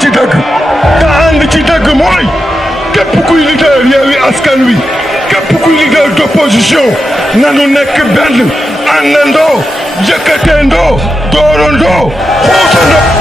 ci dëgg te ànd ci dëgg mooy képp kuy leader Yewwi Askan Wi képp kuy leader d'opposition nanu nekk benn àndandoo yëkkateendoo doorandoo xuusandoo